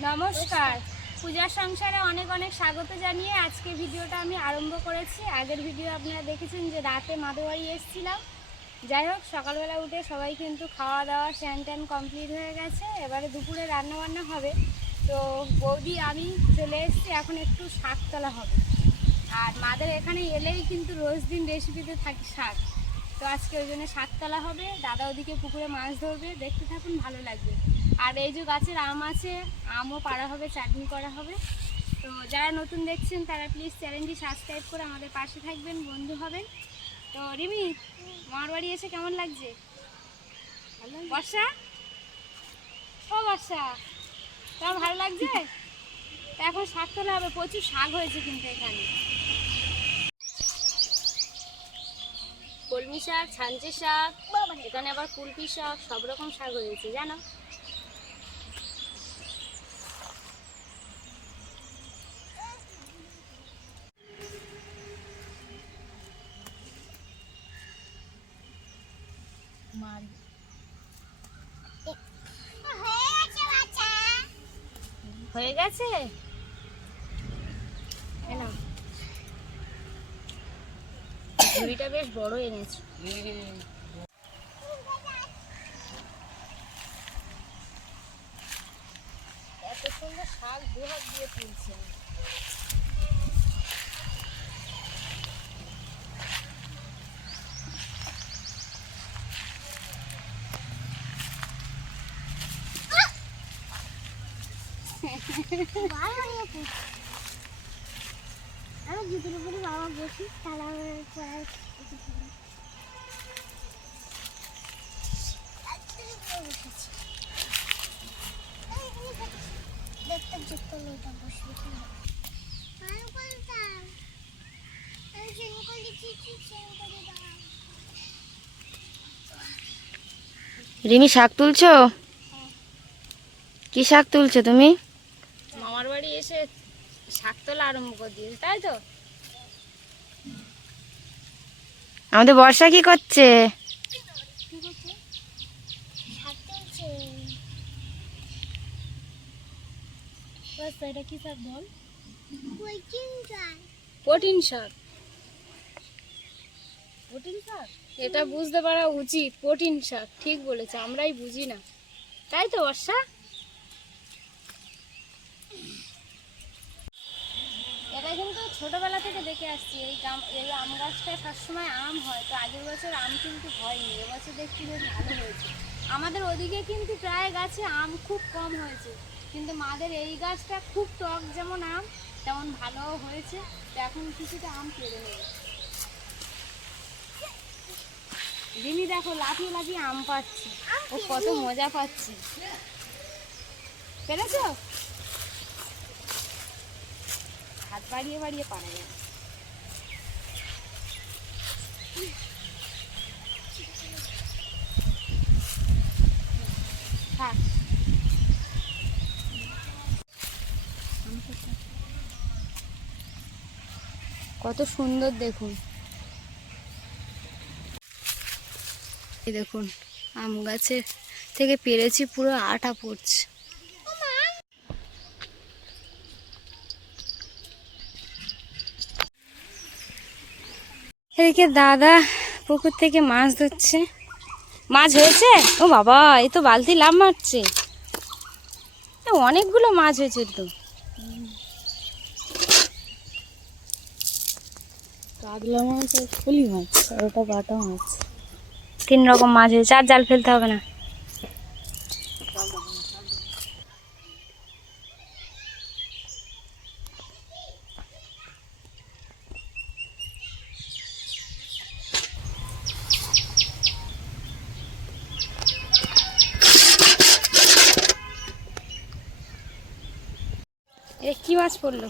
নমস্কার। পূজার সংসারে অনেক অনেক স্বাগত জানিয়ে আজকে ভিডিওটা আমি আরম্ভ করেছি। আগের ভিডিও আপনারা দেখেছেন যে রাতে মাদের বাড়ি এসেছিলাম। যাই হোক, সকালবেলা উঠে সবাই কিন্তু খাওয়া দাওয়া স্নান টান কমপ্লিট হয়ে গেছে। এবারে দুপুরে রান্নাবান্না হবে। তো বৌদি আমি চলে এসেছি, এখন একটু শাক তোলা হবে। আর মাদের এখানে এলেই কিন্তু রোজ দিন রেসিপিতে থাকে শাক। তো আজকে ওই জন্য শাক তোলা হবে। দাদা ওদিকে পুকুরে মাছ ধরবে, দেখতে থাকুন, ভালো লাগবে। আর এই যে গাছের আম আছে, আমও পাড়া হবে, চাটনি করা হবে। তো যারা নতুন দেখছেন তারা প্লিজ চ্যানেলটি সাবস্ক্রাইব করে আমাদের পাশে থাকবেন, বন্ধু হবেন। তো রিমি, মামার বাড়ি এসে কেমন লাগছে? বর্ষা, ও বর্ষা, তোমার ভালো লাগছে? এখন শাক তোলা হবে, প্রচুর শাক হয়েছে কিন্তু এখানে। কলমি শাক, ছাঞ্চি শাক, এখানে আবার কুলপি শাক, সব রকম শাক হয়েছে জানো। হয়ে গেছে, ঝুড়িটা বেশ বড় এনেছো। এত সুন্দর শাক দুহাত দিয়ে তুলছে। আমি জুতোর উপরে বাবা বসি, তালা রিমি, শাক তুলছো? কি শাক তুলছো তুমি? মামার বাড়ি এসে শাক তোলা আরম্ভ করে দিয়েছে, তাই তো? আমাদের বর্ষা কি করছে? এটা কি শাক বল? প্রোটিন শাক। প্রোটিন শাক, এটা বুঝতে পারা উচিত। প্রোটিন শাক ঠিক বলেছে, আমরাই বুঝি না, তাই তো বর্ষা? এটা কিন্তু ছোটবেলা থেকে দেখে আসছি। এই আম গাছটা সবসময় আম হয়, তো আগের বছর আম কিন্তু হয়নি, এবছর দেখছি বেশ ভালো হয়েছে। আমাদের ওদিকে কিন্তু প্রায় গাছে আম খুব কম হয়েছে, কিন্তু মাদের এই গাছটা খুব টক, যেমন আম তেমন ভালোও হয়েছে। তো এখন কিছুটা আম পেরে নেবে। রিমি দেখো, লাফিয়ে লাফিয়ে আম পাচ্ছি, ও কত মজা পাচ্ছি। পেরেছো? হাত বাড়িয়ে বাড়িয়ে পারা যায়। কত সুন্দর দেখুন। এই দেখুন, আম গাছের থেকে পেরেছি, পুরো আটা পড়ছে। এদিকে দাদা পুকুর থেকে মাছ ধরছে। মাছ হয়েছে? ও বাবা, এই তো বালতি লাভ মারছে। অনেকগুলো মাছ হয়েছে তো। কাতলা মাছ আর ফলি মাছ আর ওটা বাটা মাছ, 3 রকম মাছ হয়েছে। আর জাল ফেলতে হবে না। এ কি মাছ পড়লো?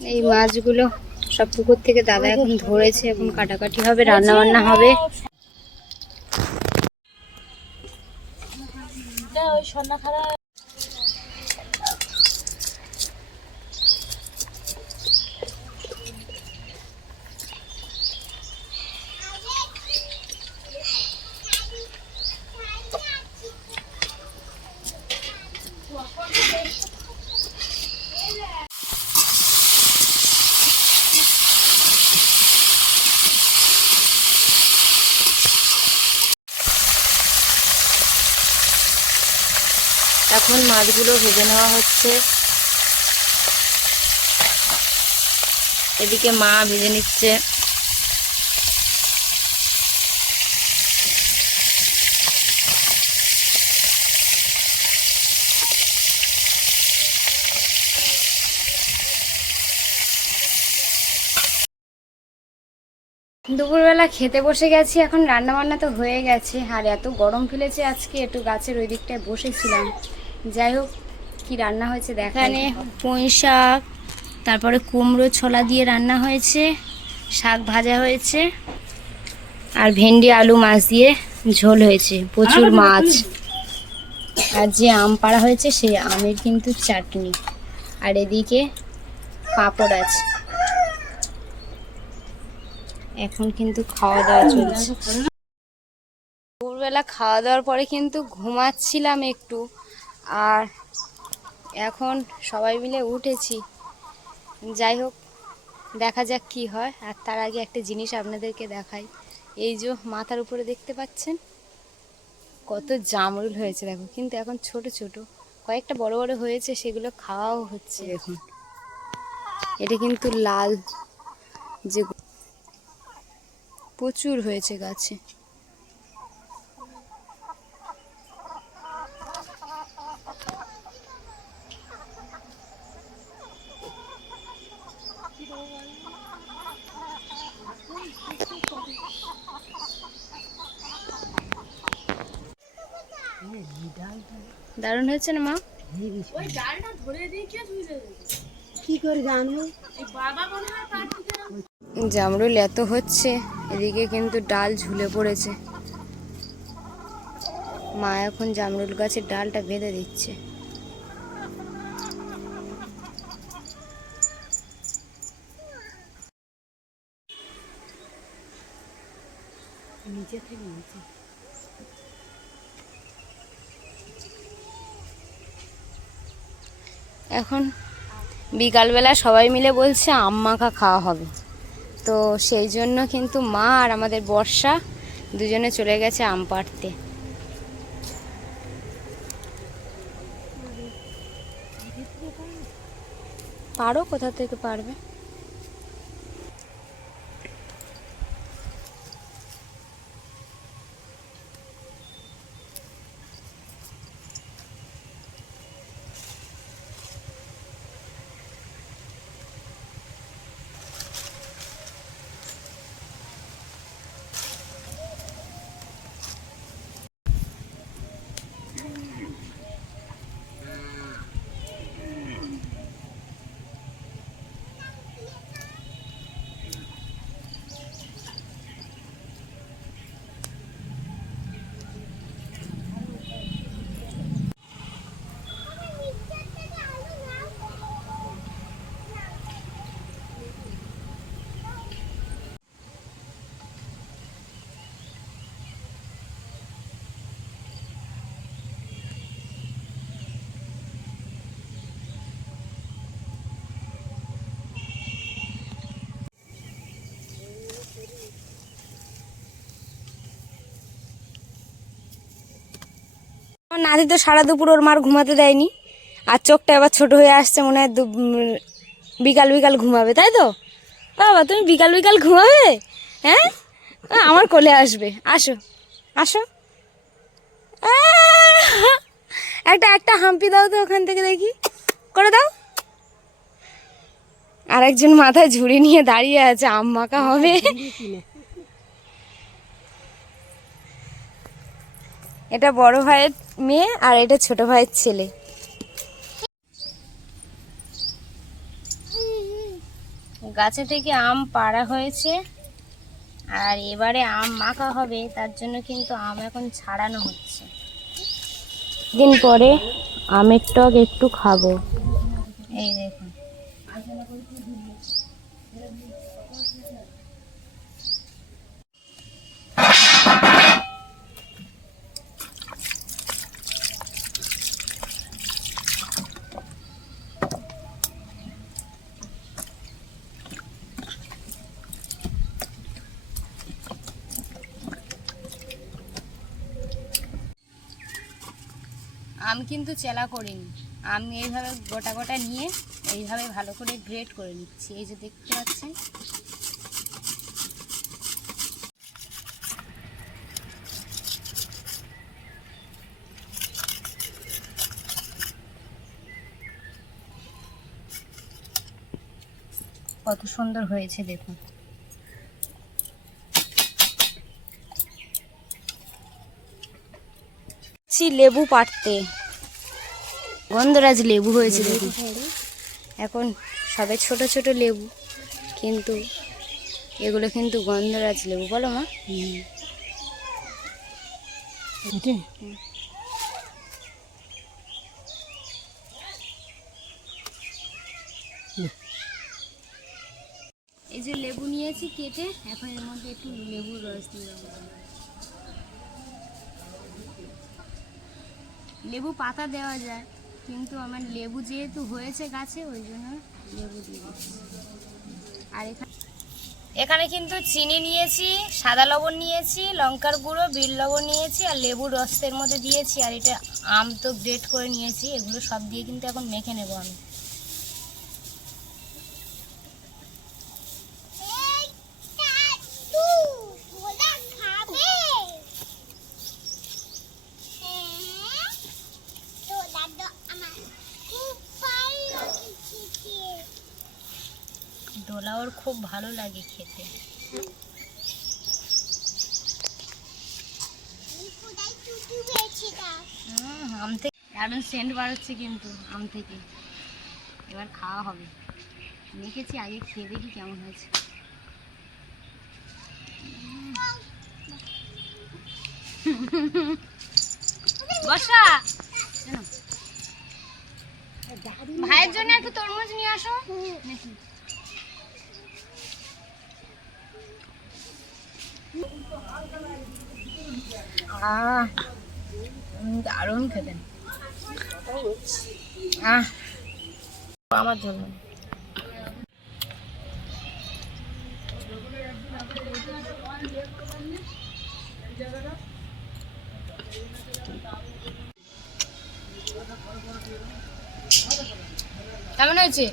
এই মাছগুলো সব পুকুর থেকে দাদা এখন ধরেছে, এখন কাটাকাটি হবে, রান্না বান্না হবে। এখন মাছগুলো ভেজে নেওয়া হচ্ছে। এদিকে মা ভেজে নিচ্ছে। দুপুরবেলা খেতে বসে গেছি, এখন রান্না বান্না তো হয়ে গেছে। আর এত গরম ফেলেছে আজকে, একটু গাছের ওই দিকটায় বসেছিলাম। যাই হোক, কি রান্না হয়েছে দেখানে। পুঁই শাক, তারপরে কুমড়ো ছোলা দিয়ে রান্না হয়েছে, শাক ভাজা হয়েছে, আর ভেন্ডি আলু মাছ দিয়ে ঝোল হয়েছে, প্রচুর মাছ। আর যে আম পাড়া হয়েছে সেই আমের কিন্তু চাটনি, আর এদিকে পাঁপড় আছে। এখন কিন্তু খাওয়া দাওয়া চলছে। দুপুরবেলা খাওয়া দাওয়ার পরে কিন্তু ঘুমাচ্ছিলাম একটু, আর এখন সবাই মিলে উঠেছি। যাই হোক, দেখা যাক কি হয়। আর তার আগে একটা জিনিস আপনাদেরকে দেখাই। এই যে মাথার উপরে দেখতে পাচ্ছেন কত জামরুল হয়েছে, দেখো। কিন্তু এখন ছোট ছোট, কয়েকটা বড় বড় হয়েছে, সেগুলো খাওয়াও হচ্ছে। দেখুন, এটা কিন্তু লাল, যে প্রচুর হয়েছে গাছে। দারুণ হয়েছে না মা? জামরুল এত হচ্ছে, এদিকে কিন্তু ডাল ঝুলে পড়েছে। মা এখন জামরুল গাছের ডালটা বেঁধে দিচ্ছে। এখন বিকালবেলা সবাই মিলে বলছে আম মাখা খাওয়া হবে, তো সেই জন্য কিন্তু মা আর আমাদের বর্ষা দুজনে চলে গেছে আম পাড়তে। পারো, কোথা থেকে পারবে? আমার নাতি তো সারা দুপুর ওর মার ঘুমাতে দেয়নি, আর চোখটা এবার ছোট হয়ে আসছে, মনে হয় বিকাল বিকাল ঘুমাবে, তাই তো? বাবা, তুমি বিকাল বিকাল ঘুমাবে? হ্যাঁ, আমার কোলে আসবে, আসো আসো। একটা একটা হাম্পি দাও তো ওখান থেকে, দেখি করে দাও। আর একজন মাথায় ঝুড়ি নিয়ে দাঁড়িয়ে আছে, আম মাখা হবে। এটা বড় ভাইয়ের মেয়ে, আর এটা ছোট ভাইয়ের ছেলে। গাছে থেকে আম পাড়া হয়েছে, আর এবারে আম মাখা হবে, তার জন্য কিন্তু আম এখন ছাড়ানো হচ্ছে। দিন পরে আমের টক একটু খাবো। এই দেখুন, আম কিন্তু চেলা করিনি, আমি এইভাবে গোটা গোটা নিয়ে এইভাবে ভালো করে গ্রেট করে নিচ্ছি। এই যে দেখতে পাচ্ছেন, কত সুন্দর হয়েছে দেখুন। লেবু পাড়তে, গন্ধরাজ লেবু হয়েছে দেখুন। এখন সবে ছোট ছোট লেবু, কিন্তু এগুলো কিন্তু গন্ধরাজ লেবু, বলো মা? এই যে লেবু নিয়েছি কেটে, এখন এর মধ্যে একটু লেবুর রস দিয়ে দেবো। লেবু পাতা দেওয়া যায়, কিন্তু আমার লেবু যেহেতু হয়েছে গাছে, ওই জন্য লেবু দিয়ে দিচ্ছি। আর এখানে কিন্তু চিনি নিয়েছি, সাদা লবণ নিয়েছি, লঙ্কার গুঁড়ো, বিট লবণ নিয়েছি, আর লেবুর রসের মধ্যে দিয়েছি, আর এটা আম তো গ্রেট করে নিয়েছি। এগুলো সব দিয়ে কিন্তু এখন মেখে নেব আমি। ডোলা ওর খুব ভালো লাগে খেতে। আম থেকে দারুণ সেন্ট বার হচ্ছে কিন্তু আম থেকে। এবার খাওয়া হবে। মেখেছি, আগে খেয়ে দেখি কেমন হয়েছে। বসা, ভাইয়ের জন্য একটু তরমুজ নিয়ে আসো। দারুণ খেতেন আমার জন্য। কেমন হয়েছে?